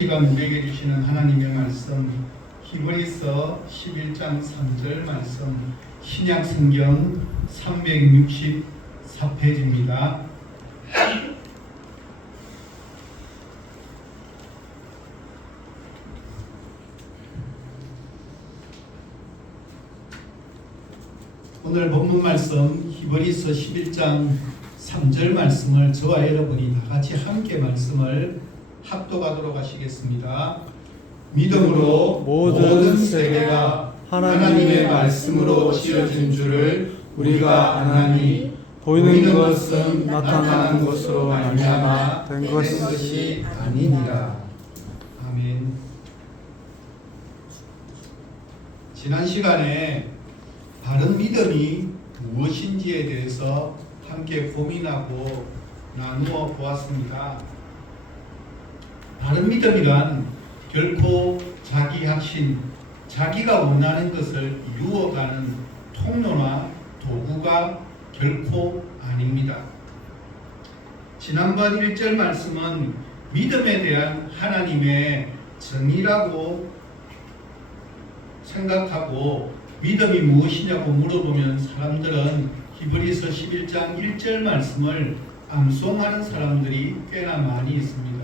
시간 우리에게 주시는 하나님의 말씀 히브리서 11장 3절 말씀 신약 성경 364페이지입니다. 오늘 본문 말씀 히브리서 11장 3절 말씀을 저와 여러분이 다같이 함께 말씀을 합독하도록 하시겠습니다. 믿음으로 모든 세계가 하나님의 말씀으로 지어진 줄을 우리가 아나니 보이는 것은 나타나는 것으로 말미암아 된 된 것이 것이 아니니라. 아멘. 지난 시간에 바른 믿음이 무엇인지에 대해서 함께 고민하고 나누어 보았습니다. 바른 믿음이란 결코 자기 확신, 자기가 원하는 것을 이루어가는 통로나 도구가 결코 아닙니다. 지난번 1절 말씀은 믿음에 대한 하나님의 정의라고 생각하고 믿음이 무엇이냐고 물어보면 사람들은 히브리서 11장 1절 말씀을 암송하는 사람들이 꽤나 많이 있습니다.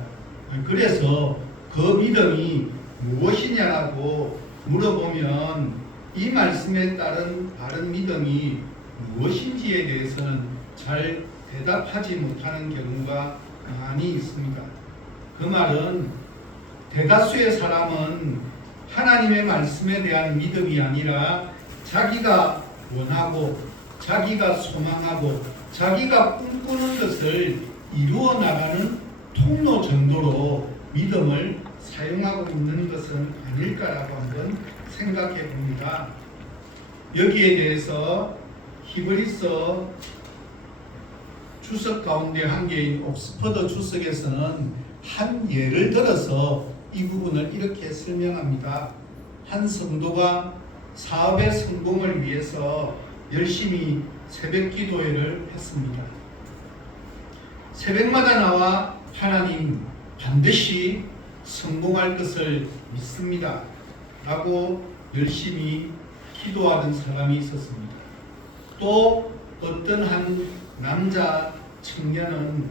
그래서 그 믿음이 무엇이냐고 물어보면 이 말씀에 따른 바른 믿음이 무엇인지에 대해서는 잘 대답하지 못하는 경우가 많이 있습니다. 그 말은 대다수의 사람은 하나님의 말씀에 대한 믿음이 아니라 자기가 원하고 자기가 소망하고 자기가 꿈꾸는 것을 이루어 나가는 통로 정도로 믿음을 사용하고 있는 것은 아닐까라고 한번 생각해 봅니다. 여기에 대해서 히브리서 주석 가운데 한 개인 옥스퍼드 주석에서는 한 예를 들어서 이 부분을 이렇게 설명합니다. 한 성도가 사업의 성공을 위해서 열심히 새벽 기도회를 했습니다. 새벽마다 나와 하나님 반드시 성공할 것을 믿습니다 라고 열심히 기도하던 사람이 있었습니다. 또 어떤 한 남자 청년은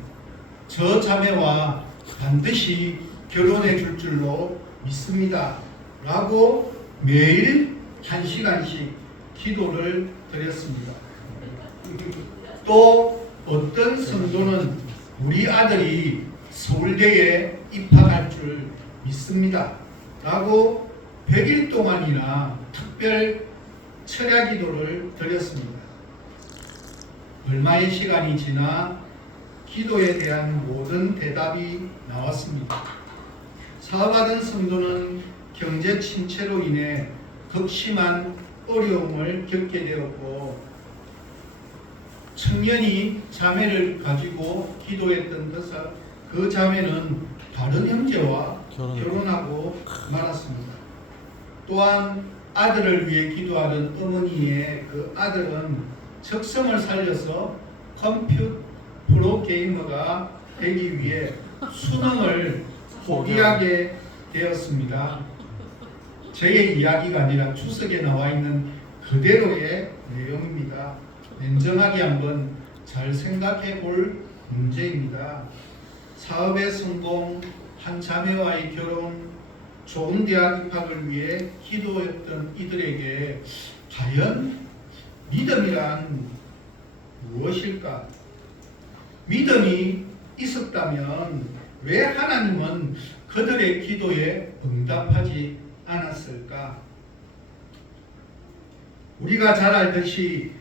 저 자매와 반드시 결혼해 줄 줄로 믿습니다 라고 매일 1시간씩 기도를 드렸습니다. 또 어떤 성도는 우리 아들이 서울대에 입학할 줄 믿습니다 라고 100일 동안이나 특별 철야 기도를 드렸습니다. 얼마의 시간이 지나 기도에 대한 모든 대답이 나왔습니다. 사업하던 성도는 경제 침체로 인해 극심한 어려움을 겪게 되었고 청년이 자매를 가지고 기도했던 그 자매는 다른 형제와 결혼하고 말았습니다. 또한 아들을 위해 기도하던 어머니의 그 아들은 적성을 살려서 컴퓨터 프로게이머가 되기 위해 수능을 포기하게 되었습니다. 제 이야기가 아니라 주석에 나와 있는 그대로의 내용입니다. 냉정하게 한번 잘 생각해 볼 문제입니다. 사업의 성공, 한 자매와의 결혼, 좋은 대학 입학을 위해 기도했던 이들에게 과연 믿음이란 무엇일까? 믿음이 있었다면 왜 하나님은 그들의 기도에 응답하지 않았을까? 우리가 잘 알듯이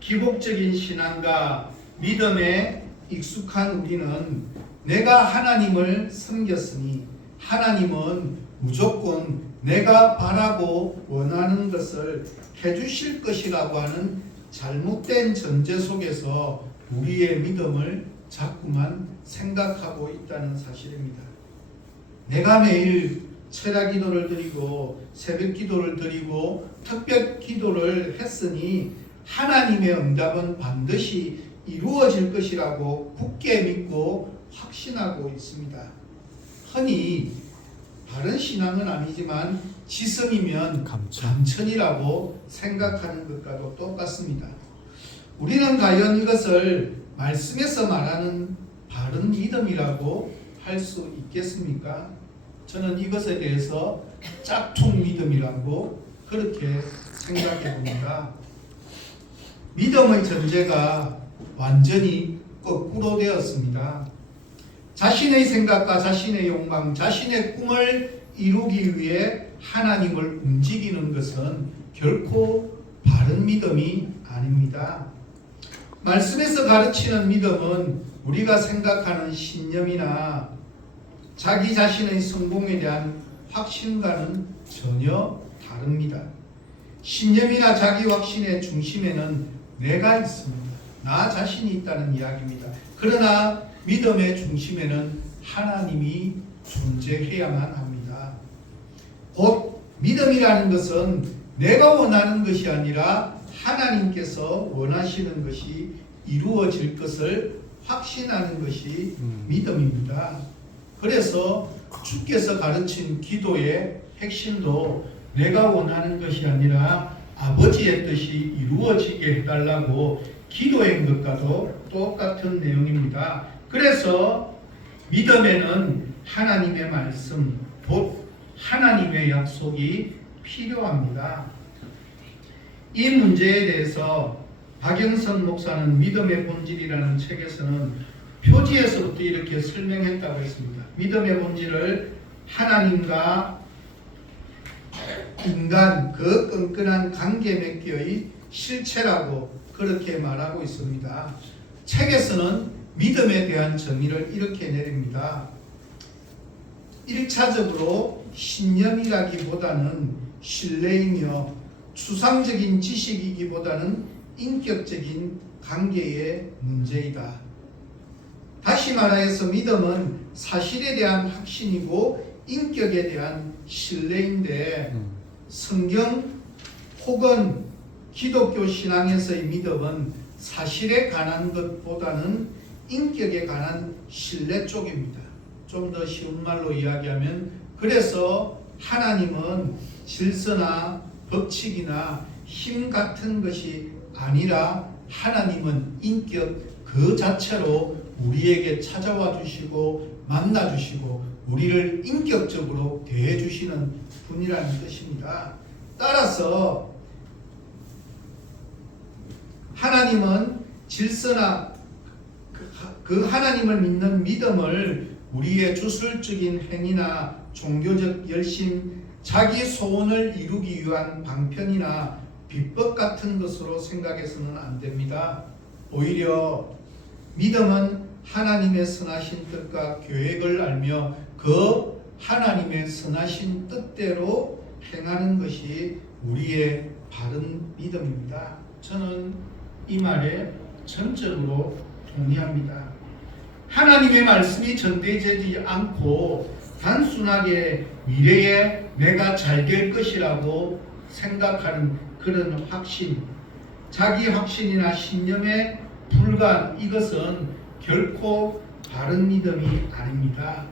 기복적인 신앙과 믿음에 익숙한 우리는 내가 하나님을 섬겼으니 하나님은 무조건 내가 바라고 원하는 것을 해주실 것이라고 하는 잘못된 전제 속에서 우리의 믿음을 자꾸만 생각하고 있다는 사실입니다. 내가 매일 철야 기도를 드리고 새벽 기도를 드리고 특별 기도를 했으니 하나님의 응답은 반드시 이루어질 것이라고 굳게 믿고 확신하고 있습니다. 흔히 바른 신앙은 아니지만 지성이면 감천이라고 생각하는 것과도 똑같습니다. 우리는 과연 이것을 말씀에서 말하는 바른 믿음이라고 할 수 있겠습니까? 저는 이것에 대해서 짝퉁 믿음이라고 그렇게 생각해 봅니다. 믿음의 전제가 완전히 거꾸로 되었습니다. 자신의 생각과 자신의 욕망, 자신의 꿈을 이루기 위해 하나님을 움직이는 것은 결코 바른 믿음이 아닙니다. 말씀에서 가르치는 믿음은 우리가 생각하는 신념이나 자기 자신의 성공에 대한 확신과는 전혀 다릅니다. 신념이나 자기 확신의 중심에는 내가 있습니다. 나 자신이 있다는 이야기입니다. 그러나 믿음의 중심에는 하나님이 존재해야만 합니다. 곧 믿음이라는 것은 내가 원하는 것이 아니라 하나님께서 원하시는 것이 이루어질 것을 확신하는 것이 믿음입니다. 그래서 주께서 가르친 기도의 핵심도 내가 원하는 것이 아니라 아버지의 뜻이 이루어지게 해달라고 기도한 것과도 똑같은 내용입니다. 그래서 믿음에는 하나님의 말씀, 곧 하나님의 약속이 필요합니다. 이 문제에 대해서 박영선 목사는 믿음의 본질이라는 책에서는 표지에서부터 이렇게 설명했다고 했습니다. 믿음의 본질을 하나님과 인간 그 끈끈한 관계 맺기의 실체라고 그렇게 말하고 있습니다. 책에서는 믿음에 대한 정의를 이렇게 내립니다. 1차적으로 신념이라기보다는 신뢰이며 추상적인 지식이기보다는 인격적인 관계의 문제이다. 다시 말하여서 믿음은 사실에 대한 확신이고 인격에 대한 신뢰인데 성경 혹은 기독교 신앙에서의 믿음은 사실에 관한 것보다는 인격에 관한 신뢰 쪽입니다. 좀 더 쉬운 말로 이야기하면 그래서 하나님은 질서나 법칙이나 힘 같은 것이 아니라 하나님은 인격 그 자체로 우리에게 찾아와 주시고 만나 주시고 우리를 인격적으로 대해 주시는 분이라는 뜻입니다. 따라서 하나님은 질서나 그 하나님을 믿는 믿음을 우리의 주술적인 행위나 종교적 열심, 자기 소원을 이루기 위한 방편이나 비법 같은 것으로 생각해서는 안 됩니다. 오히려 믿음은 하나님의 선하신 뜻과 계획을 알며 그 하나님의 선하신 뜻대로 행하는 것이 우리의 바른 믿음입니다. 저는 이 말에 전적으로 동의합니다. 하나님의 말씀이 전달되지 않고 단순하게 미래에 내가 잘 될 것이라고 생각하는 그런 확신, 자기 확신이나 신념에 불과한 이것은 결코 바른 믿음이 아닙니다.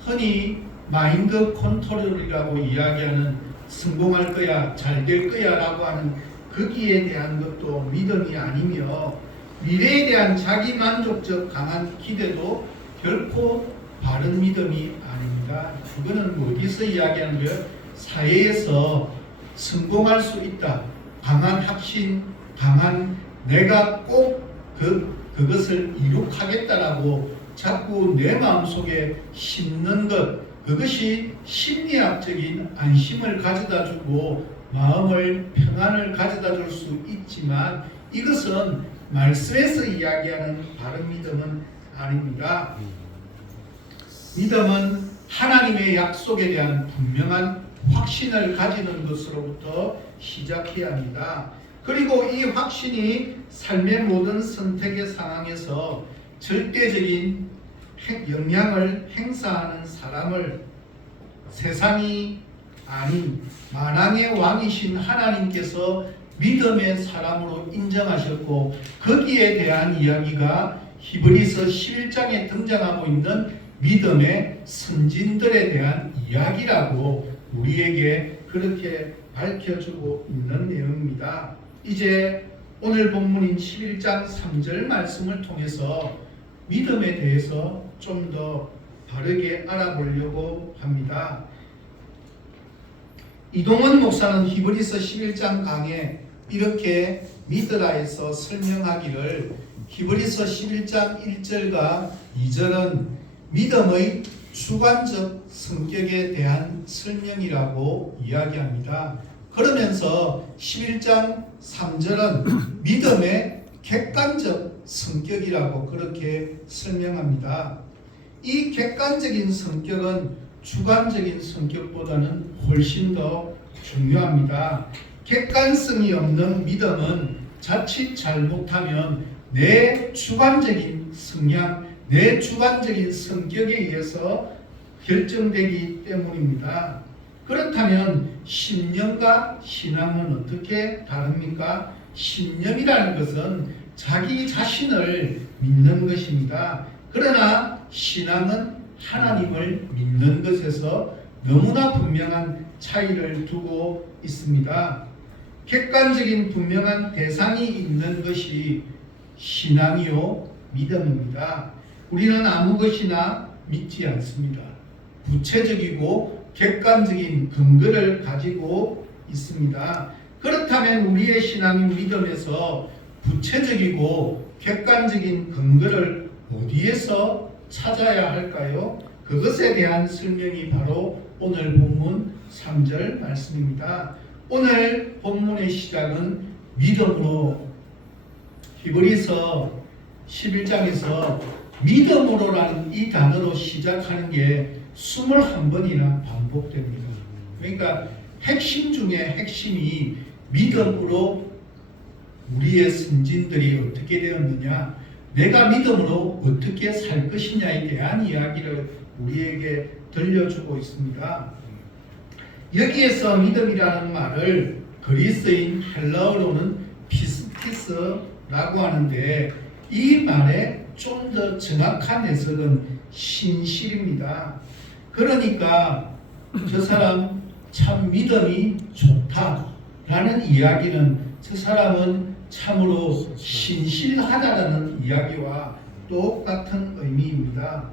흔히 마인드 컨트롤이라고 이야기하는 성공할 거야, 잘 될 거야 라고 하는 거기에 대한 것도 믿음이 아니며 미래에 대한 자기 만족적 강한 기대도 결코 바른 믿음이 아닙니다. 그거는 어디서 이야기하는 거예요? 사회에서 성공할 수 있다. 강한 확신, 강한 내가 꼭 그것을 이룩하겠다라고 자꾸 내 마음속에 심는 것, 그것이 심리학적인 안심을 가져다 주고 마음을 평안을 가져다 줄 수 있지만 이것은 말씀에서 이야기하는 바른 믿음은 아닙니다. 믿음은 하나님의 약속에 대한 분명한 확신을 가지는 것으로부터 시작해야 합니다. 그리고 이 확신이 삶의 모든 선택의 상황에서 절대적인 영향을 행사하는 사람을 세상이 아닌 만왕의 왕이신 하나님께서 믿음의 사람으로 인정하셨고 거기에 대한 이야기가 히브리서 11장에 등장하고 있는 믿음의 선진들에 대한 이야기라고 우리에게 그렇게 밝혀주고 있는 내용입니다. 이제 오늘 본문인 11장 3절 말씀을 통해서 믿음에 대해서 좀 더 바르게 알아보려고 합니다. 이동원 목사는 히브리서 11장 강에 이렇게 믿으라에서 설명하기를 히브리서 11장 1절과 2절은 믿음의 주관적 성격에 대한 설명이라고 이야기합니다. 그러면서 11장 3절은 믿음의 객관적 성격이라고 그렇게 설명합니다. 이 객관적인 성격은 주관적인 성격보다는 훨씬 더 중요합니다. 객관성이 없는 믿음은 자칫 잘못하면 내 주관적인 성향, 내 주관적인 성격에 의해서 결정되기 때문입니다. 그렇다면 신념과 신앙은 어떻게 다릅니까? 신념이라는 것은 자기 자신을 믿는 것입니다. 그러나 신앙은 하나님을 믿는 것에서 너무나 분명한 차이를 두고 있습니다. 객관적인 분명한 대상이 있는 것이 신앙이요 믿음입니다. 우리는 아무 것이나 믿지 않습니다. 구체적이고 객관적인 근거를 가지고 있습니다. 그렇다면 우리의 신앙인 믿음에서 구체적이고 객관적인 근거를 어디에서 찾아야 할까요? 그것에 대한 설명이 바로 오늘 본문 3절 말씀입니다. 오늘 본문의 시작은 믿음으로 히브리서 11장에서 믿음으로라는 이 단어로 시작하는 게 21번이나 반복됩니다. 그러니까 핵심 중에 핵심이 믿음으로 우리의 선진들이 어떻게 되었느냐, 내가 믿음으로 어떻게 살 것이냐에 대한 이야기를 우리에게 들려주고 있습니다. 여기에서 믿음이라는 말을 그리스인 헬라어로는 피스티스라고 하는데 이 말의 좀 더 정확한 해석은 신실입니다. 그러니까 저 사람 참 믿음이 좋다라는 이야기는 저 사람은 참으로 신실하다라는 이야기와 똑같은 의미입니다.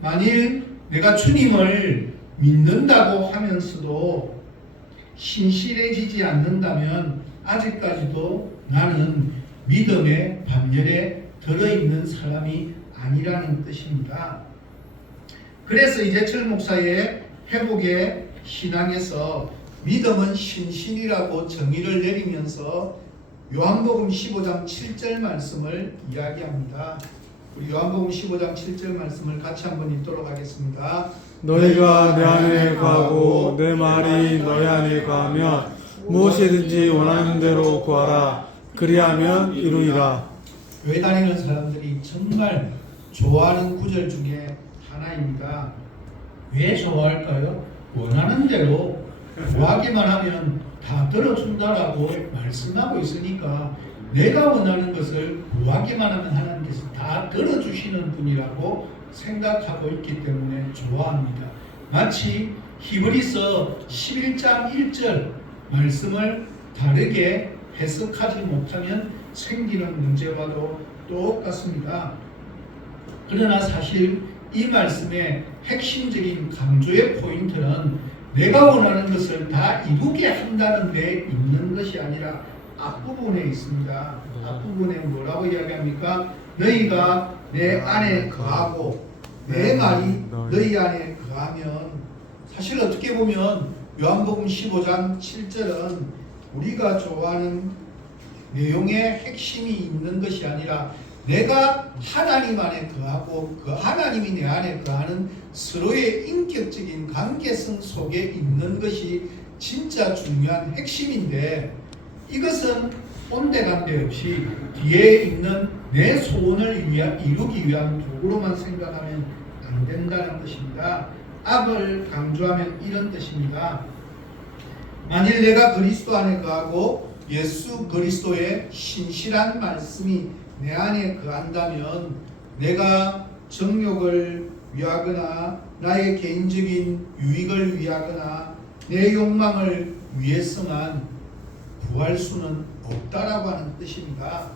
만일 내가 주님을 믿는다고 하면서도 신실해지지 않는다면 아직까지도 나는 믿음의 반열에 들어있는 사람이 아니라는 뜻입니다. 그래서 이재철 목사의 회복의 신앙에서 믿음은 신실이라고 정의를 내리면서 요한복음 15장 7절 말씀을 이야기합니다. 우리 요한복음 15장 7절 말씀을 같이 한번 읽도록 하겠습니다. 너희가 내 안에 거하고 내 말이 너희 안에 거하면 무엇이든지 원하는 대로 구하라. 그리하면 이루리라. 교회 다니는 사람들이 정말 좋아하는 구절 중에 하나입니다. 왜 좋아할까요? 원하는 대로 구하기만 하면 다 들어준다라고 말씀하고 있으니까 내가 원하는 것을 구하기만 하면 하나님께서 다 들어주시는 분이라고 생각하고 있기 때문에 좋아합니다. 마치 히브리서 11장 1절 말씀을 다르게 해석하지 못하면 생기는 문제와도 똑같습니다. 그러나 사실 이 말씀의 핵심적인 강조의 포인트는 내가 원하는 것을 다 이루게 한다는 데 있는 것이 아니라 앞부분에 있습니다. 앞부분에 뭐라고 이야기합니까? 너희가 내 안에 거하고 내 말이 너희 안에 거하면, 사실 어떻게 보면 요한복음 15장 7절은 우리가 좋아하는 내용의 핵심이 있는 것이 아니라 내가 하나님 안에 거하고 그 하나님이 내 안에 거하는 서로의 인격적인 관계성 속에 있는 것이 진짜 중요한 핵심인데, 이것은 온데간데 없이 뒤에 있는 내 소원을 이루기 위한 도구로만 생각하면 안 된다는 뜻입니다. 앞을 강조하면 이런 뜻입니다. 만일 내가 그리스도 안에 거하고 예수 그리스도의 신실한 말씀이 내 안에 거한다면 내가 정욕을 위하거나 나의 개인적인 유익을 위하거나 내 욕망을 위해서만 구할 수는 없다라고 하는 뜻입니다.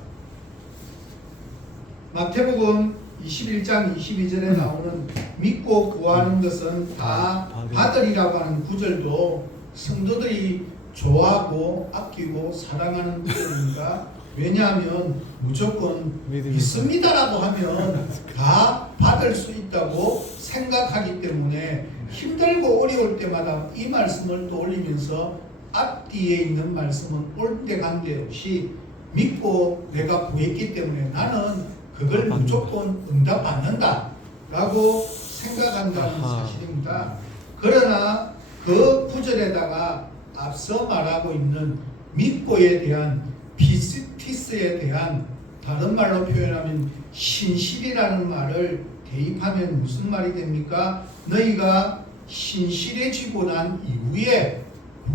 마태복음 21장 22절에 나오는 믿고 구하는 것은 다 받으리라고 하는 구절도 성도들이 좋아하고 아끼고 사랑하는 구절입니다. 왜냐하면 무조건 믿습니다라고 하면 다 받을 수 있다고 생각하기 때문에 힘들고 어려울 때마다 이 말씀을 떠올리면서 앞뒤에 있는 말씀은 올데간데 없이 믿고 내가 구했기 때문에 나는 그걸 무조건 응답받는다 라고 생각한다는 사실입니다. 그러나 그 구절에다가 앞서 말하고 있는 믿고에 대한 피스티스에 대한 다른 말로 표현하면 신실이라는 말을 대입하면 무슨 말이 됩니까? 너희가 신실해지고 난 이후에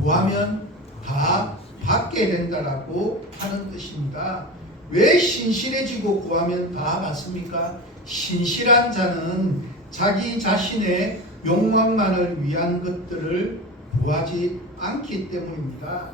구하면 다 받게 된다라고 하는 뜻입니다. 왜 신실해지고 구하면 다 받습니까? 신실한 자는 자기 자신의 욕망만을 위한 것들을 구하지 않기 때문입니다.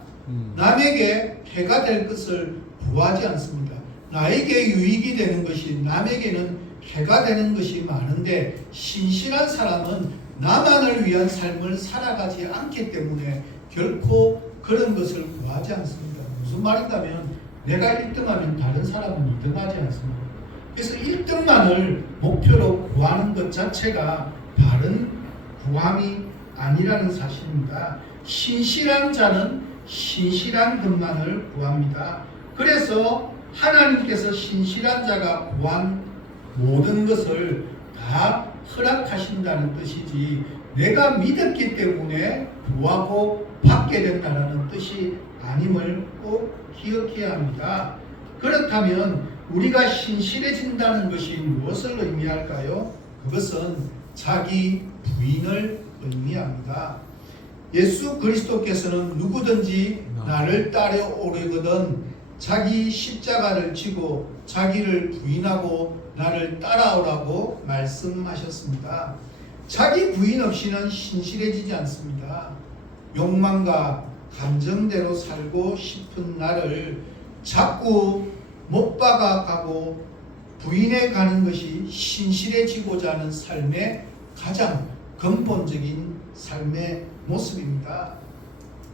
남에게 해가 될 것을 구하지 않습니다. 나에게 유익이 되는 것이 남에게는 해가 되는 것이 많은데 신실한 사람은 나만을 위한 삶을 살아가지 않기 때문에 결코 그런 것을 구하지 않습니다. 무슨 말인가면 내가 1등하면 다른 사람은 2등하지 않습니다. 그래서 1등만을 목표로 구하는 것 자체가 바른 구함이 아니라는 사실입니다. 신실한 자는 신실한 것만을 구합니다. 그래서 하나님께서 신실한 자가 구한 모든 것을 다 허락하신다는 뜻이지 내가 믿었기 때문에 구하고 받게 된다는 뜻이 아님을 꼭 기억해야 합니다. 그렇다면 우리가 신실해진다는 것이 무엇을 의미할까요? 그것은 자기 부인을 의미합니다. 예수 그리스도께서는 누구든지 나를 따라오려거든 자기 십자가를 지고 자기를 부인하고 나를 따라오라고 말씀하셨습니다. 자기 부인 없이는 신실해지지 않습니다. 욕망과 감정대로 살고 싶은 나를 자꾸 못 박아가고 부인해 가는 것이 신실해지고자 하는 삶의 가장 근본적인 삶의 모습입니다.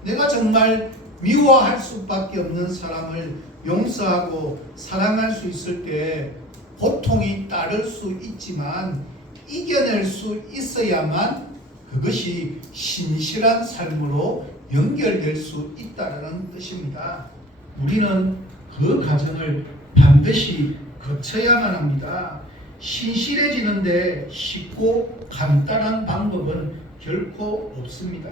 내가 정말 미워할 수밖에 없는 사람을 용서하고 사랑할 수 있을 때 고통이 따를 수 있지만 이겨낼 수 있어야만 그것이 신실한 삶으로 연결될 수 있다는 뜻입니다. 우리는 그 과정을 반드시 거쳐야만 합니다. 신실해지는데 쉽고 간단한 방법은 결코 없습니다.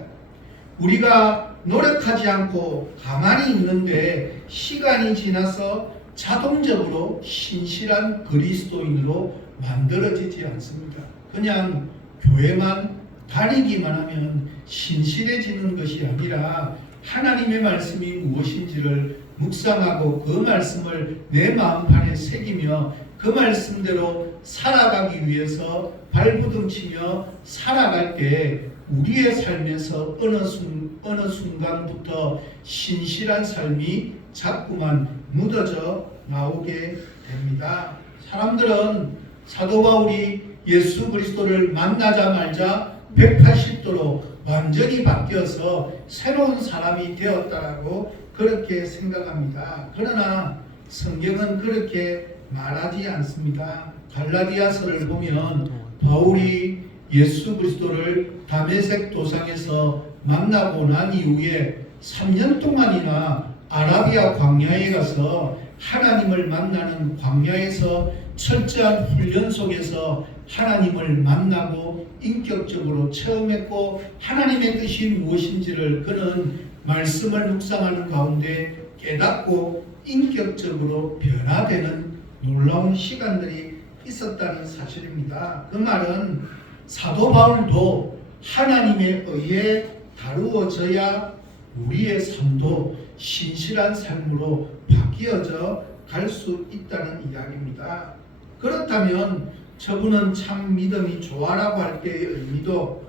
우리가 노력하지 않고 가만히 있는데 시간이 지나서 자동적으로 신실한 그리스도인으로 만들어지지 않습니다. 그냥 교회만 다니기만 하면 신실해지는 것이 아니라 하나님의 말씀이 무엇인지를 묵상하고 그 말씀을 내 마음판에 새기며 그 말씀대로 살아가기 위해서 발부둥치며 살아갈 때 우리의 삶에서 어느 순간부터 신실한 삶이 자꾸만 묻어져 나오게 됩니다. 사람들은 사도 바울이 예수 그리스도를 만나자마자 180도로 완전히 바뀌어서 새로운 사람이 되었다라고 그렇게 생각합니다. 그러나 성경은 그렇게 말하지 않습니다. 갈라디아서를 보면 바울이 예수 그리스도를 다메섹 도상에서 만나고 난 이후에 3년 동안이나 아라비아 광야에 가서 하나님을 만나는 광야에서 철저한 훈련 속에서 하나님을 만나고 인격적으로 체험했고 하나님의 뜻이 무엇인지를 그는 말씀을 묵상하는 가운데 깨닫고 인격적으로 변화되는 놀라운 시간들이 있었다는 사실입니다. 그 말은 사도 바울도 하나님의 의에 다루어져야 우리의 삶도 신실한 삶으로 바뀌어져 갈 수 있다는 이야기입니다. 그렇다면 저분은 참 믿음이 좋아라고 할 때의 의미도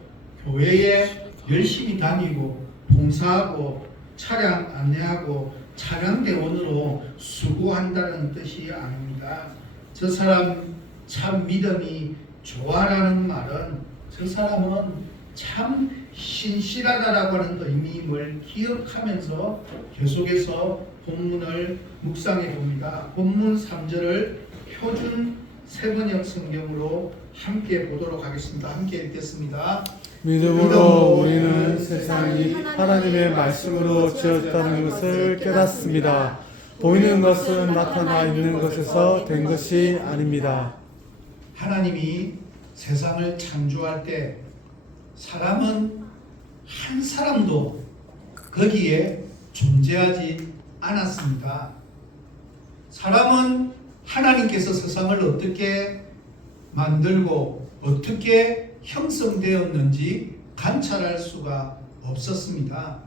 교회에 열심히 다니고 봉사하고 차량 안내하고 차량 대원으로 수고한다는 뜻이 아닙니다. 저 사람 참 믿음이 좋아라는 말은 저 사람은 참 신실하다라고 하는 의미임을 기억하면서 계속해서 본문을 묵상해 봅니다. 본문 3절을 표준 세번역 성경으로 함께 보도록 하겠습니다. 함께 읽겠습니다. 믿음으로 우리는 세상이 하나님의 말씀으로 지었다는 것을 깨닫습니다. 보이는 것은 나타나 있는 것에서 된 것이 아닙니다. 하나님이 세상을 창조할 때 사람은 한 사람도 거기에 존재하지 않았습니다. 사람은 하나님께서 세상을 어떻게 만들고 어떻게 형성되었는지 관찰할 수가 없었습니다.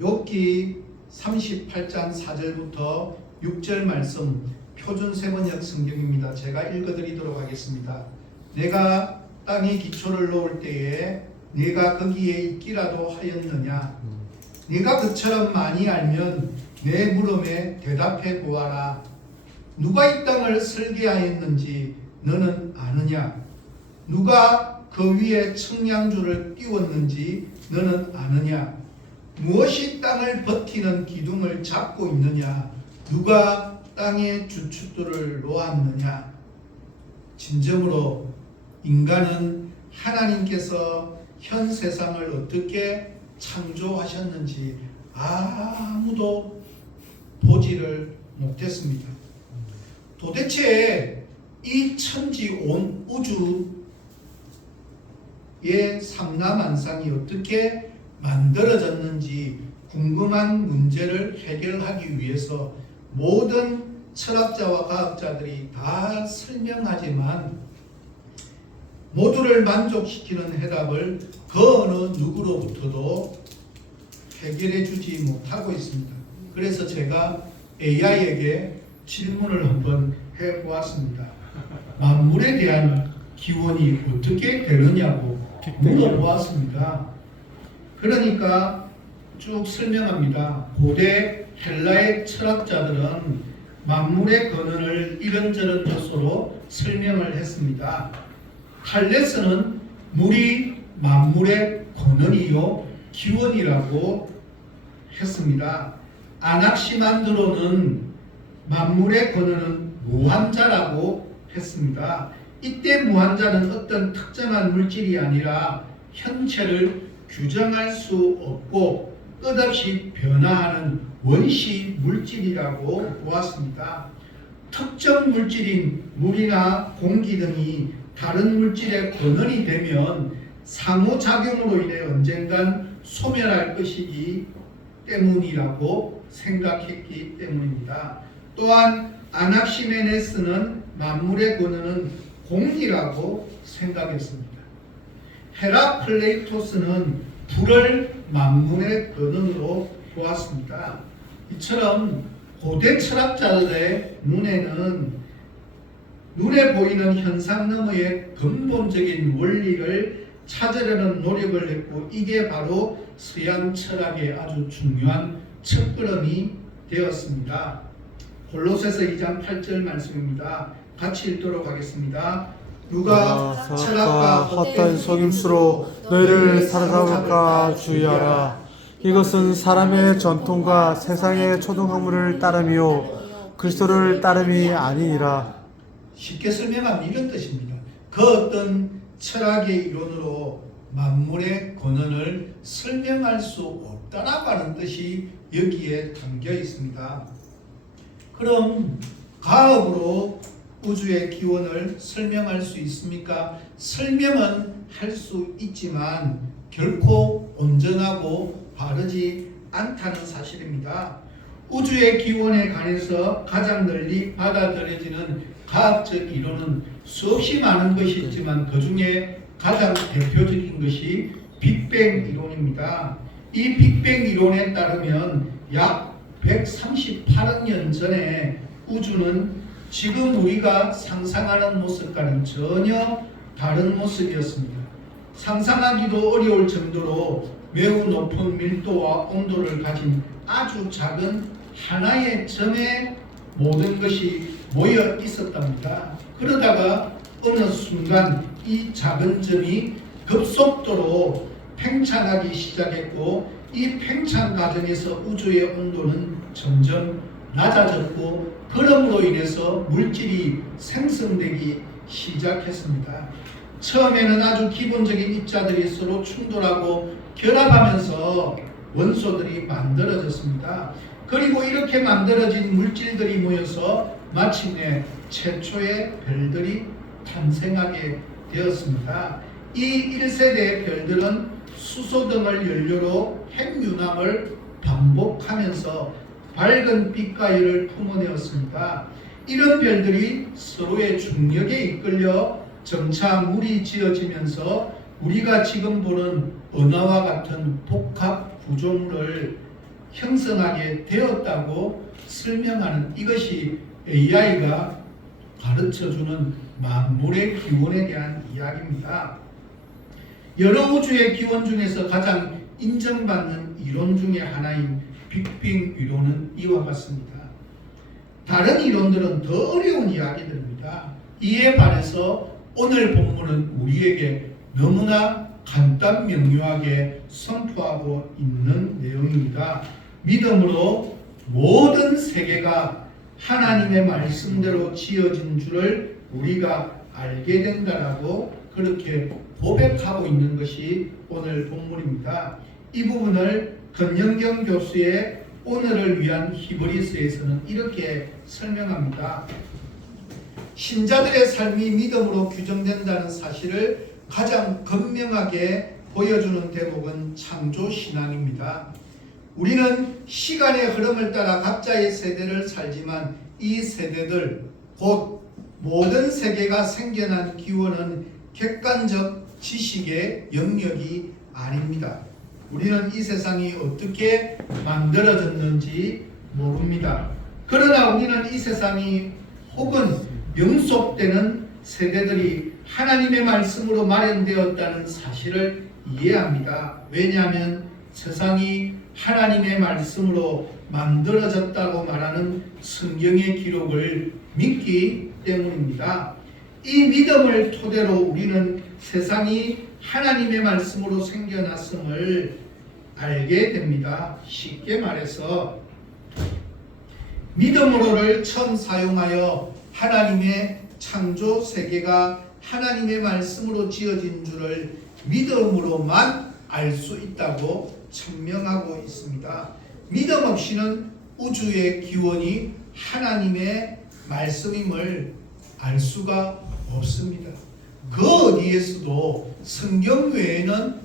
욥기 38장 4절부터 6절 말씀 표준 세번역 성경입니다. 제가 읽어드리도록 하겠습니다. 내가 땅에 기초를 놓을 때에 네가 거기에 있기라도 하였느냐? 네가 그처럼 많이 알면 내 물음에 대답해 보아라. 누가 이 땅을 설계하였는지 너는 아느냐? 누가 그 위에 청량줄을 띄웠는지 너는 아느냐? 무엇이 땅을 버티는 기둥을 잡고 있느냐? 누가 땅의 주춧돌을 놓았느냐? 진정으로 인간은 하나님께서 현 세상을 어떻게 창조하셨는지 아무도 보지를 못했습니다. 도대체 이 천지 온 우주의 삼라만상이 어떻게 만들어졌는지 궁금한 문제를 해결하기 위해서 모든 철학자와 과학자들이 다 설명하지만 모두를 만족시키는 해답을 그 어느 누구로부터도 해결해 주지 못하고 있습니다. 그래서 제가 AI에게 질문을 한번 해보았습니다. 만물에 대한 기원이 어떻게 되느냐고 물어보았습니다. 그러니까 쭉 설명합니다. 고대 헬라의 철학자들은 만물의 근원을 이런저런 요소로 설명을 했습니다. 탈레스는 물이 만물의 근원이요 기원이라고 했습니다. 아낙시만드로는 만물의 근원은 무한자라고 했습니다. 이때 무한자는 어떤 특정한 물질이 아니라 현체를 규정할 수 없고 끝없이 변화하는 원시 물질이라고 보았습니다. 특정 물질인 물이나 공기 등이 다른 물질의 근원이 되면 상호작용으로 인해 언젠간 소멸할 것이기 때문이라고 생각했기 때문입니다. 또한 아낙시메네스는 만물의 근원은 공이라고 생각했습니다. 헤라클레이토스는 불을 만물의 근원으로 보았습니다. 이처럼 고대 철학자들의 눈에는 눈에 보이는 현상 너머의 근본적인 원리를 찾으려는 노력을 했고 이게 바로 서양 철학의 아주 중요한 첫걸음이 되었습니다. 골로새서 2장 8절 말씀입니다. 같이 읽도록 하겠습니다. 누가 철학과 헛된 속임수로 너희를 사로잡을까 주의하라. 이것은 사람의 전통과 세상의 초등학문을 따름이요 그리스도를 따름이 아니니라. 쉽게 설명하면 이런 뜻입니다. 그 어떤 철학의 이론으로 만물의 근원을 설명할 수 없다라고 하는 뜻이 여기에 담겨 있습니다. 그럼 과학으로 우주의 기원을 설명할 수 있습니까? 설명은 할 수 있지만 결코 온전하고 바르지 않다는 사실입니다. 우주의 기원에 관해서 가장 널리 받아들여지는 과학적 이론은 수없이 많은 것이 있지만 그 중에 가장 대표적인 것이 빅뱅 이론입니다. 이 빅뱅 이론에 따르면 약 138억 년 전에 우주는 지금 우리가 상상하는 모습과는 전혀 다른 모습이었습니다. 상상하기도 어려울 정도로 매우 높은 밀도와 온도를 가진 아주 작은 하나의 점에 모든 것이 모여 있었답니다. 그러다가 어느 순간 이 작은 점이 급속도로 팽창하기 시작했고, 이 팽창 과정에서 우주의 온도는 점점 낮아졌고, 그럼으로 인해서 물질이 생성되기 시작했습니다. 처음에는 아주 기본적인 입자들이 서로 충돌하고 결합하면서 원소들이 만들어졌습니다. 그리고 이렇게 만들어진 물질들이 모여서 마침내 최초의 별들이 탄생하게 되었습니다. 이 1세대의 별들은 수소등을 연료로 핵융합을 반복하면서 밝은 빛가위를 품어내었습니다. 이런 별들이 서로의 중력에 이끌려 점차 물이 지어지면서 우리가 지금 보는 은하와 같은 복합 구조물을 형성하게 되었다고 설명하는, 이것이 AI가 가르쳐주는 만물의 기원에 대한 이야기입니다. 여러 우주의 기원 중에서 가장 인정받는 이론 중에 하나인 빅뱅 이론은 이와 같습니다. 다른 이론들은 더 어려운 이야기들입니다. 이에 반해서 오늘 본문은 우리에게 너무나 간단 명료하게 선포하고 있는 내용입니다. 믿음으로 모든 세계가 하나님의 말씀대로 지어진 줄을 우리가 알게 된다라고 그렇게 고백하고 있는 것이 오늘 본문입니다. 이 부분을 권영경 교수의 오늘을 위한 히브리서에서는 이렇게 설명합니다. 신자들의 삶이 믿음으로 규정된다는 사실을 가장 분명하게 보여주는 대목은 창조신앙입니다. 우리는 시간의 흐름을 따라 각자의 세대를 살지만 이 세대들, 곧 모든 세계가 생겨난 기원은 객관적 지식의 영역이 아닙니다. 우리는 이 세상이 어떻게 만들어졌는지 모릅니다. 그러나 우리는 이 세상이 혹은 영속되는 세대들이 하나님의 말씀으로 마련되었다는 사실을 이해합니다. 왜냐하면 세상이 하나님의 말씀으로 만들어졌다고 말하는 성경의 기록을 믿기 때문입니다. 이 믿음을 토대로 우리는 세상이 하나님의 말씀으로 생겨났음을 알게 됩니다. 쉽게 말해서 믿음으로를 처음 사용하여 하나님의 창조 세계가 하나님의 말씀으로 지어진 줄을 믿음으로만 알 수 있다고 천명하고 있습니다. 믿음 없이는 우주의 기원이 하나님의 말씀임을 알 수가 없습니다. 그 어디에서도 성경 외에는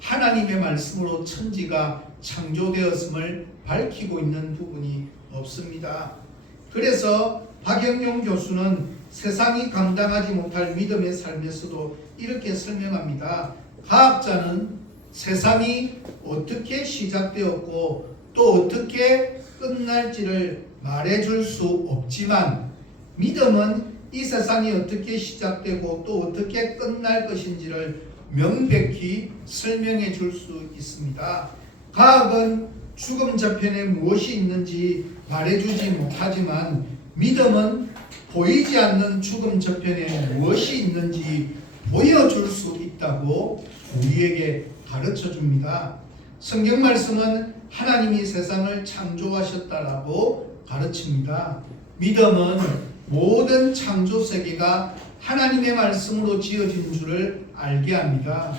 하나님의 말씀으로 천지가 창조되었음을 밝히고 있는 부분이 없습니다. 그래서 박영용 교수는 세상이 감당하지 못할 믿음의 삶에서도 이렇게 설명합니다. 과학자는 세상이 어떻게 시작되었고 또 어떻게 끝날지를 말해줄 수 없지만 믿음은 이 세상이 어떻게 시작되고 또 어떻게 끝날 것인지를 명백히 설명해 줄 수 있습니다. 과학은 죽음 저편에 무엇이 있는지 말해주지 못하지만 믿음은 보이지 않는 죽음 저편에 무엇이 있는지 보여줄 수 있다고 우리에게 가르쳐 줍니다. 성경 말씀은 하나님이 세상을 창조하셨다라고 가르칩니다. 믿음은 모든 창조 세계가 하나님의 말씀으로 지어진 줄을 알게 합니다.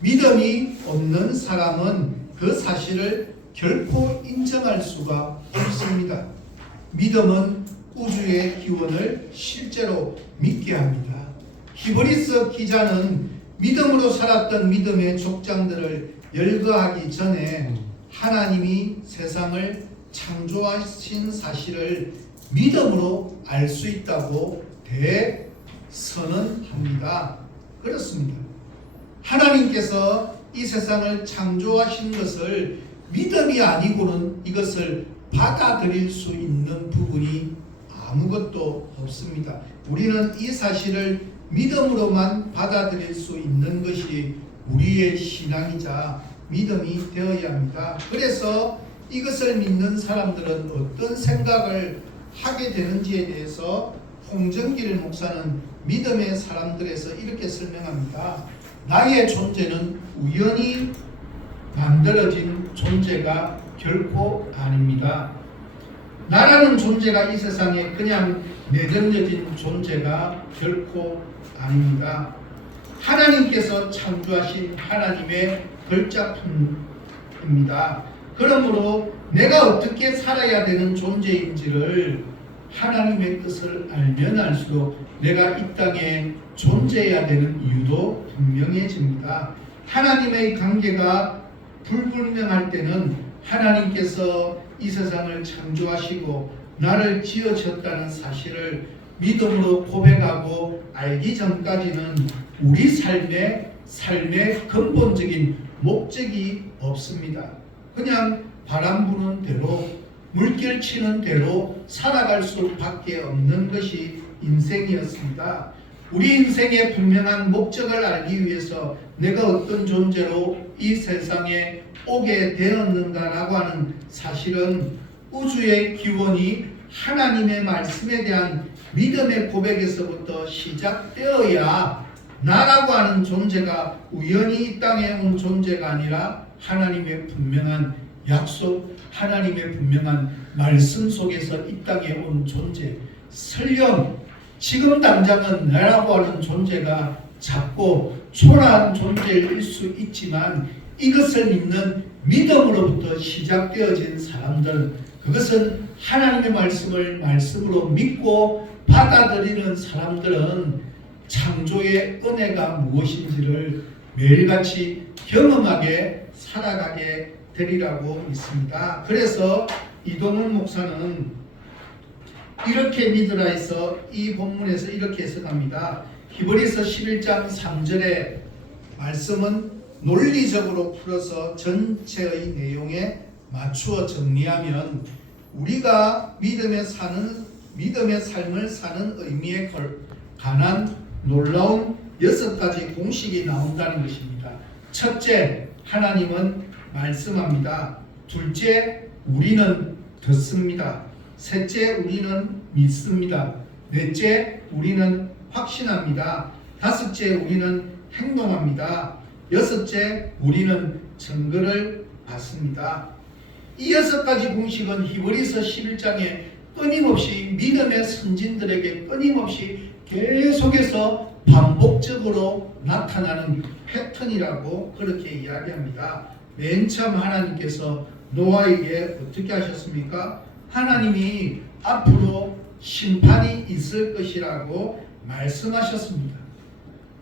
믿음이 없는 사람은 그 사실을 결코 인정할 수가 없습니다. 믿음은 우주의 기원을 실제로 믿게 합니다. 히브리서 기자는 믿음으로 살았던 믿음의 족장들을 열거하기 전에 하나님이 세상을 창조하신 사실을 믿음으로 알 수 있다고 대선언합니다. 그렇습니다. 하나님께서 이 세상을 창조하신 것을 믿음이 아니고는 이것을 받아들일 수 있는 부분이 아무것도 없습니다. 우리는 이 사실을 믿음으로만 받아들일 수 있는 것이 우리의 신앙이자 믿음이 되어야 합니다. 그래서 이것을 믿는 사람들은 어떤 생각을 하게 되는지에 대해서 홍정길 목사는 믿음의 사람들에서 이렇게 설명합니다. 나의 존재는 우연히 만들어진 존재가 결코 아닙니다. 나라는 존재가 이 세상에 그냥 내던져진 존재가 결코 아닙니다. 하나님께서 창조하신 하나님의 걸작품입니다. 그러므로 내가 어떻게 살아야 되는 존재인지를 하나님의 뜻을 알면 알수록 내가 이 땅에 존재해야 되는 이유도 분명해집니다. 하나님의 관계가 불분명할 때는 하나님께서 이 세상을 창조하시고 나를 지으셨다는 사실을 믿음으로 고백하고 알기 전까지는 우리 삶의 근본적인 목적이 없습니다. 그냥 바람 부는 대로 물결 치는 대로 살아갈 수밖에 없는 것이 인생이었습니다. 우리 인생의 분명한 목적을 알기 위해서 내가 어떤 존재로 이 세상에 오게 되었는가라고 하는 사실은 우주의 기원이 하나님의 말씀에 대한 믿음의 고백에서부터 시작되어야 나라고 하는 존재가 우연히 이 땅에 온 존재가 아니라 하나님의 분명한 약속, 하나님의 분명한 말씀 속에서 이 땅에 온 존재. 설령 지금 당장은 나라고 하는 존재가 작고 초라한 존재일 수 있지만 이것을 믿는 믿음으로부터 시작되어진 사람들은 그것은 하나님의 말씀을 말씀으로 믿고 받아들이는 사람들은 창조의 은혜가 무엇인지를 매일같이 경험하게 살아가게 되리라고 믿습니다. 그래서 이동훈 목사는 이렇게 믿으라 해서 이 본문에서 이렇게 해석합니다. 히브리서 11장 3절의 말씀은 논리적으로 풀어서 전체의 내용에 맞추어 정리하면 우리가 믿음의 삶을 사는 의미에 관한 놀라운 6가지 공식이 나온다는 것입니다. 첫째, 하나님은 말씀합니다. 둘째, 우리는 듣습니다. 셋째, 우리는 믿습니다. 넷째, 우리는 확신합니다. 다섯째, 우리는 행동합니다. 여섯째, 우리는 증거를 받습니다. 이 6가지 공식은 히브리서 11장에 끊임없이 믿음의 선진들에게 끊임없이 계속해서 반복적으로 나타나는 패턴이라고 그렇게 이야기합니다. 맨 처음 하나님께서 노아에게 어떻게 하셨습니까? 하나님이 앞으로 심판이 있을 것이라고 말씀하셨습니다.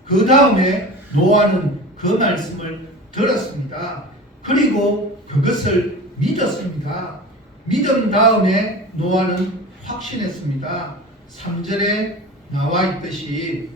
그 다음에 노아는 그 말씀을 들었습니다. 그리고 그것을 믿었습니다. 믿음 다음에 노아는 확신했습니다. 3절에 나와 있듯이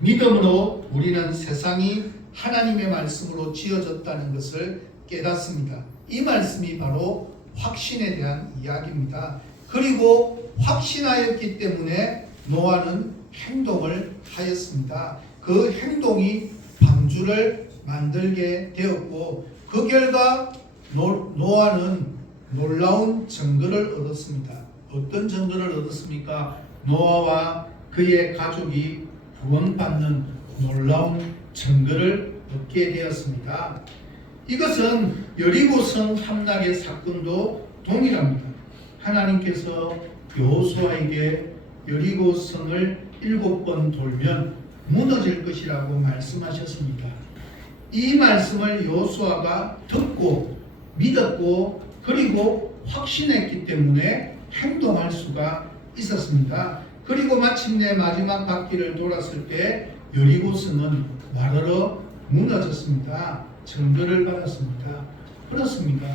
믿음으로 우리는 세상이 하나님의 말씀으로 지어졌다는 것을 깨닫습니다. 이 말씀이 바로 확신에 대한 이야기입니다. 그리고 확신하였기 때문에 노아는 행동을 하였습니다. 그 행동이 방주를 만들게 되었고 그 결과 노아는 놀라운 증거를 얻었습니다. 어떤 증거를 얻었습니까? 노아와 그의 가족이 구원받는 놀라운 증거를 얻게 되었습니다. 이것은 여리고성 함락의 사건도 동일합니다. 하나님께서 여호수아에게 여리고성을 7번 돌면 무너질 것이라고 말씀하셨습니다. 이 말씀을 여호수아가 듣고 믿었고 그리고 확신했기 때문에 행동할 수가 있었습니다. 그리고 마침내 마지막 바퀴를 돌았을 때 여리고성은 와르르 무너졌습니다. 증거를 받았습니다. 그렇습니다.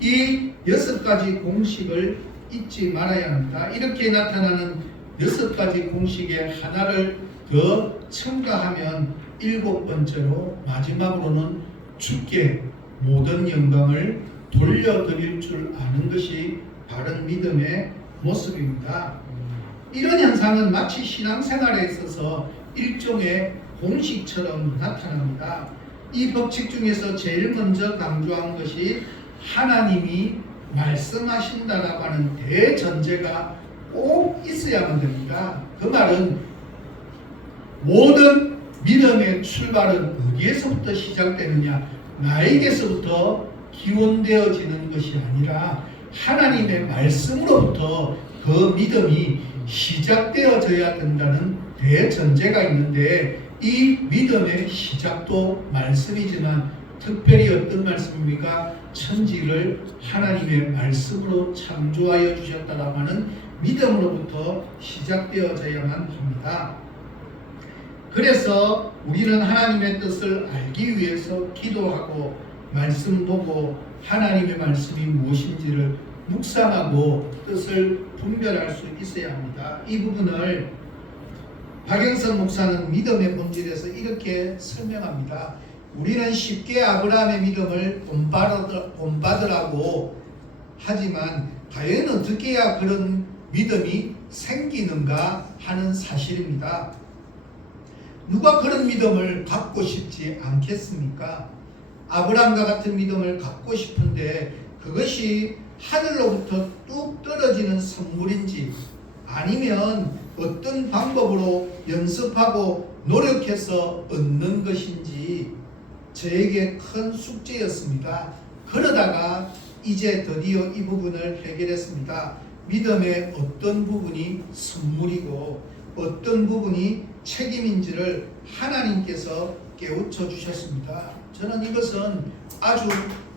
이 6가지 공식을 잊지 말아야 합니다. 이렇게 나타나는 6가지 공식의 하나를 더 첨가하면 7번째로 마지막으로는 주께 모든 영광을 돌려드릴 줄 아는 것이 바른 믿음의 모습입니다. 이런 현상은 마치 신앙생활에 있어서 일종의 공식처럼 나타납니다. 이 법칙 중에서 제일 먼저 강조한 것이 하나님이 말씀하신다라고 하는 대전제가 꼭 있어야만 됩니다. 그 말은 모든 믿음의 출발은 어디에서부터 시작되느냐? 나에게서부터 기원되어지는 것이 아니라 하나님의 말씀으로부터 그 믿음이 시작되어져야 된다는 대전제가 있는데, 이 믿음의 시작도 말씀이지만 특별히 어떤 말씀입니까? 천지를 하나님의 말씀으로 창조하여 주셨다라고 하는 믿음으로부터 시작되어져야만 합니다. 그래서 우리는 하나님의 뜻을 알기 위해서 기도하고 말씀 보고 하나님의 말씀이 무엇인지를 묵상하고 뜻을 분별할 수 있어야 합니다. 이 부분을 박영선 목사는 믿음의 본질에서 이렇게 설명합니다. 우리는 쉽게 아브라함의 믿음을 본받으라고 하지만 과연 어떻게 해야 그런 믿음이 생기는가 하는 사실입니다. 누가 그런 믿음을 갖고 싶지 않겠습니까? 아브라함과 같은 믿음을 갖고 싶은데 그것이 하늘로부터 뚝 떨어지는 선물인지 아니면 어떤 방법으로 연습하고 노력해서 얻는 것인지 저에게 큰 숙제였습니다. 그러다가 이제 드디어 이 부분을 해결했습니다. 믿음의 어떤 부분이 선물이고 어떤 부분이 책임인지를 하나님께서 깨우쳐 주셨습니다. 저는 이것은 아주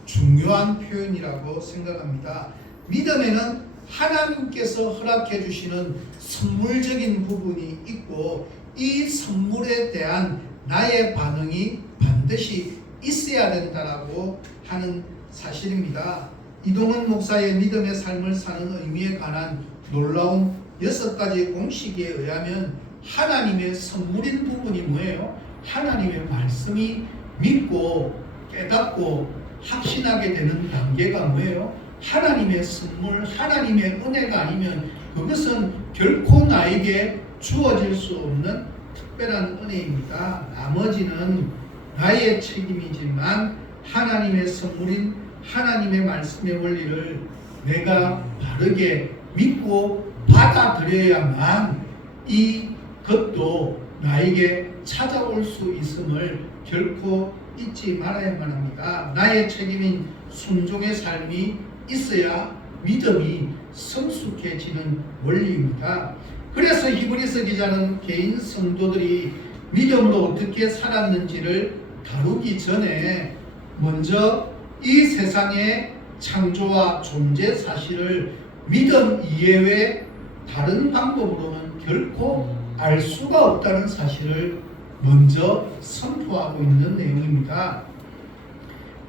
중요한 표현이라고 생각합니다. 믿음에는 하나님께서 허락해 주시는 선물적인 부분이 있고 이 선물에 대한 나의 반응이 반드시 있어야 된다라고 하는 사실입니다. 이동원 목사의 믿음의 삶을 사는 의미에 관한 놀라운 6가지 공식에 의하면 하나님의 선물인 부분이 뭐예요? 하나님의 말씀이 믿고 깨닫고 확신하게 되는 단계가 뭐예요? 하나님의 선물, 하나님의 은혜가 아니면 그것은 결코 나에게 주어질 수 없는 특별한 은혜입니다. 나머지는 나의 책임이지만 하나님의 선물인 하나님의 말씀의 원리를 내가 바르게 믿고 받아들여야만 이것도 나에게 찾아올 수 있음을 결코 잊지 말아야만 합니다. 나의 책임인 순종의 삶이 있어야 믿음이 성숙해지는 원리입니다. 그래서 히브리서 기자는 개인 성도들이 믿음으로 어떻게 살았는지를 다루기 전에 먼저 이 세상의 창조와 존재 사실을 믿음 이외의 다른 방법으로는 결코 알 수가 없다는 사실을 먼저 선포하고 있는 내용입니다.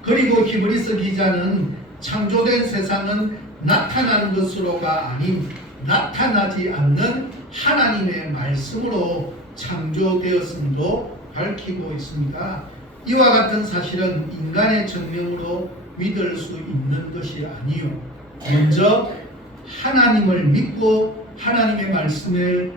그리고 히브리서 기자는 창조된 세상은 나타나는 것으로가 아닌 나타나지 않는 하나님의 말씀으로 창조되었음도 밝히고 있습니다. 이와 같은 사실은 인간의 증명으로 믿을 수 있는 것이 아니요, 먼저 하나님을 믿고 하나님의 말씀의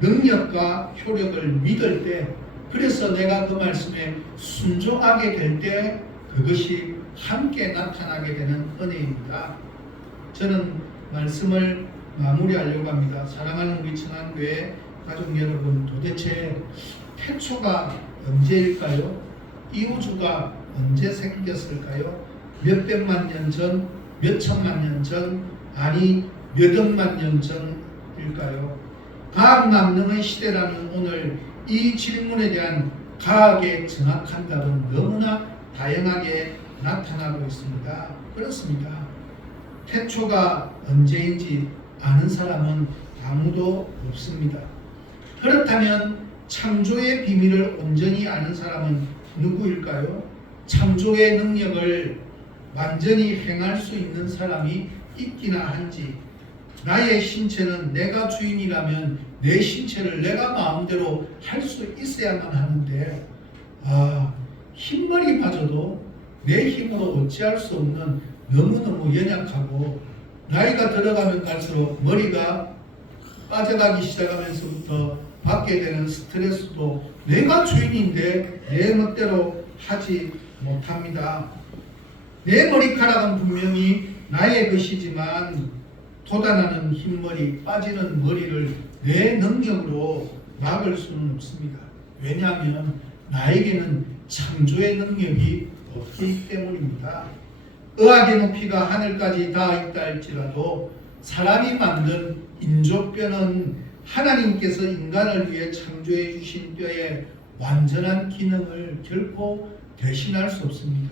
능력과 효력을 믿을 때, 그래서 내가 그 말씀에 순종하게 될 때 그것이 함께 나타나게 되는 은혜입니다. 저는 말씀을 마무리하려고 합니다. 사랑하는 우리 청안교회 가족 여러분, 도대체 태초가 언제일까요? 이 우주가 언제 생겼을까요? 몇백만 년 전, 몇천만 년 전, 아니 몇억만 년 전일까요? 과학 만능의 시대라는 오늘 이 질문에 대한 과학의 정확한 답은 너무나 다양하게 나타나고 있습니다. 그렇습니다. 태초가 언제인지 아는 사람은 아무도 없습니다. 그렇다면 창조의 비밀을 온전히 아는 사람은 누구일까요? 창조의 능력을 완전히 행할 수 있는 사람이 있기나 한지, 나의 신체는 내가 주인이라면 내 신체를 내가 마음대로 할 수 있어야만 하는데, 흰머리마저도 내 힘으로 어찌할 수 없는 너무너무 연약하고 나이가 들어가면 갈수록 머리가 빠져가기 시작하면서부터 받게 되는 스트레스도 내가 주인인데 내 멋대로 하지 못합니다. 내 머리카락은 분명히 나의 것이지만 돋아나는 흰머리, 빠지는 머리를 내 능력으로 막을 수는 없습니다. 왜냐하면 나에게는 창조의 능력이 없기 때문입니다. 의학의 높이가 하늘까지 닿아 있다 할지라도 사람이 만든 인조뼈는 하나님께서 인간을 위해 창조해 주신 뼈의 완전한 기능을 결코 대신할 수 없습니다.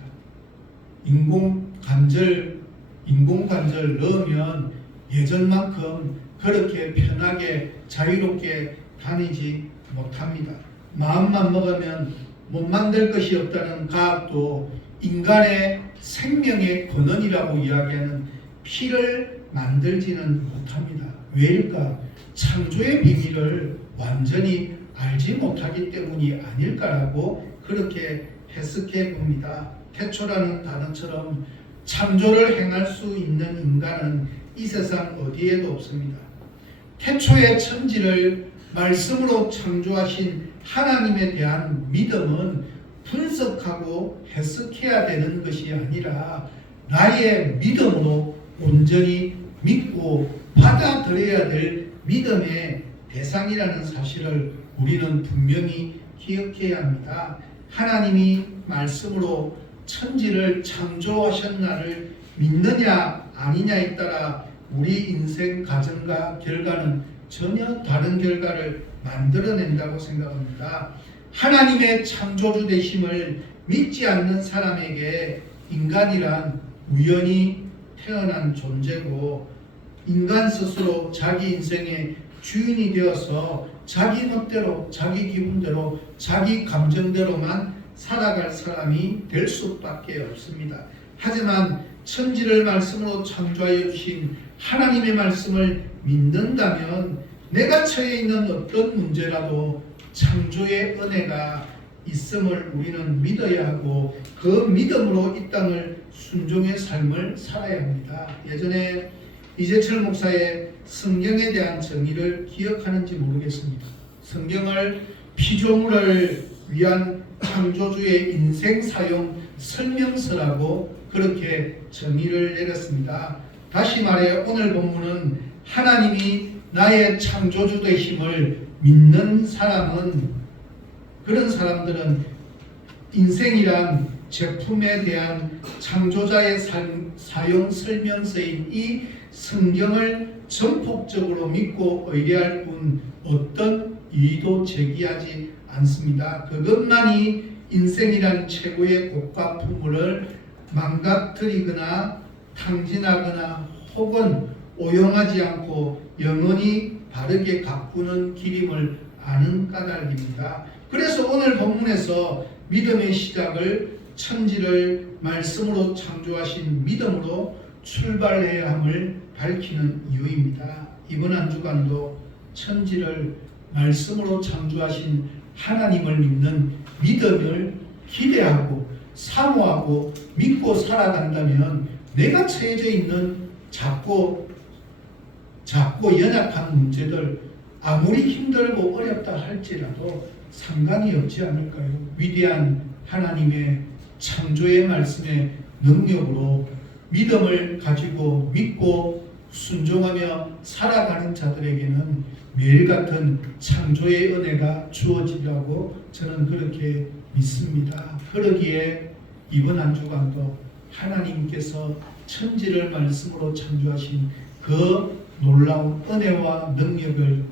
인공관절 넣으면 예전만큼 그렇게 편하게 자유롭게 다니지 못합니다. 마음만 먹으면 못 만들 것이 없다는 과학도 인간의 생명의 근원이라고 이야기하는 피를 만들지는 못합니다. 왜일까? 창조의 비밀을 완전히 알지 못하기 때문이 아닐까라고 그렇게 해석해 봅니다. 태초라는 단어처럼 창조를 행할 수 있는 인간은 이 세상 어디에도 없습니다. 태초의 천지를 말씀으로 창조하신 하나님에 대한 믿음은 분석하고 해석해야 되는 것이 아니라 나의 믿음으로 온전히 믿고 받아들여야 될 믿음의 대상이라는 사실을 우리는 분명히 기억해야 합니다. 하나님이 말씀으로 천지를 창조하셨나를 믿느냐 아니냐에 따라 우리 인생 과정과 결과는 전혀 다른 결과를 만들어낸다고 생각합니다. 하나님의 창조주 되심을 믿지 않는 사람에게 인간이란 우연히 태어난 존재고 인간 스스로 자기 인생의 주인이 되어서 자기 멋대로 자기 기분대로 자기 감정대로만 살아갈 사람이 될 수밖에 없습니다. 하지만 천지를 말씀으로 창조하여 주신 하나님의 말씀을 믿는다면 내가 처해 있는 어떤 문제라도 창조의 은혜가 있음을 우리는 믿어야 하고 그 믿음으로 이 땅을 순종의 삶을 살아야 합니다. 예전에 이재철 목사의 성경에 대한 정의를 기억하는지 모르겠습니다. 성경을 피조물을 위한 창조주의 인생 사용 설명서라고 그렇게 정의를 내렸습니다. 다시 말해 오늘 본문은 하나님이 나의 창조주 되심을 믿는 사람은 그런 사람들은 인생이란 제품에 대한 창조자의 사용 설명서인 이 성경을 전폭적으로 믿고 의뢰할 뿐 어떤 이의도 제기하지 않습니다. 그것만이 인생이란 최고의 고가 품을 망가뜨리거나 탕진하거나 혹은 오용하지 않고 영원히 바르게 가꾸는 길임을 아는 까닭입니다. 그래서 오늘 본문에서 믿음의 시작을 천지를 말씀으로 창조하신 믿음으로 출발해야 함을 밝히는 이유입니다. 이번 한 주간도 천지를 말씀으로 창조하신 하나님을 믿는 믿음을 기대하고 사모하고 믿고 살아간다면 내가 처해져 있는 작고 연약한 문제들 아무리 힘들고 어렵다 할지라도 상관이 없지 않을까요? 위대한 하나님의 창조의 말씀의 능력으로 믿음을 가지고 믿고 순종하며 살아가는 자들에게는 매일 같은 창조의 은혜가 주어지라고 저는 그렇게 믿습니다. 그러기에 이번 한 주간도 하나님께서 천지를 말씀으로 창조하신 그 놀라운 은혜와 능력을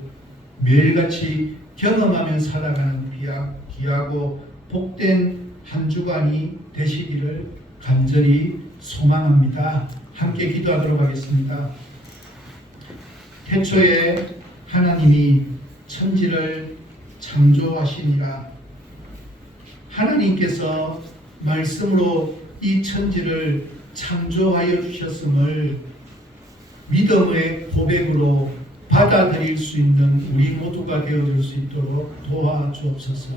매일같이 경험하며 살아가는 귀하고 복된 한 주간이 되시기를 간절히 소망합니다. 함께 기도하도록 하겠습니다. 태초에 하나님이 천지를 창조하시니라. 하나님께서 말씀으로 이 천지를 창조하여 주셨음을 믿음의 고백으로 받아들일 수 있는 우리 모두가 되어줄 수 있도록 도와주옵소서.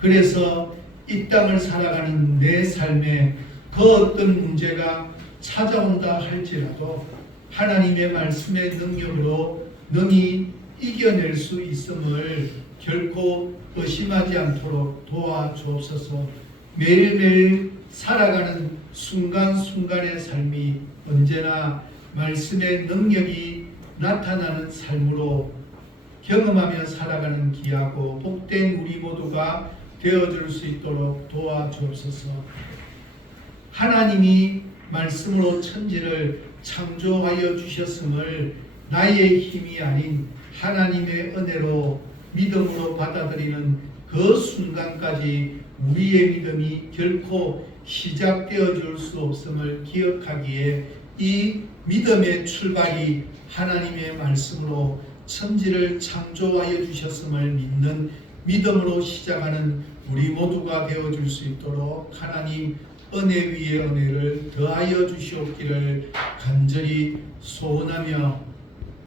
그래서 이 땅을 살아가는 내 삶에 그 어떤 문제가 찾아온다 할지라도 하나님의 말씀의 능력으로 능히 이겨낼 수 있음을 결코 의심하지 않도록 도와주옵소서. 매일매일 살아가는 순간순간의 삶이 언제나 말씀의 능력이 나타나는 삶으로 경험하며 살아가는 귀하고 복된 우리 모두가 되어줄 수 있도록 도와주옵소서. 하나님이 말씀으로 천지를 창조하여 주셨음을 나의 힘이 아닌 하나님의 은혜로 믿음으로 받아들이는 그 순간까지 우리의 믿음이 결코 시작되어 줄 수 없음을 기억하기에 이 믿음의 출발이 하나님의 말씀으로 천지를 창조하여 주셨음을 믿는 믿음으로 시작하는 우리 모두가 되어줄 수 있도록 하나님 은혜 위에 은혜를 더하여 주시옵기를 간절히 소원하며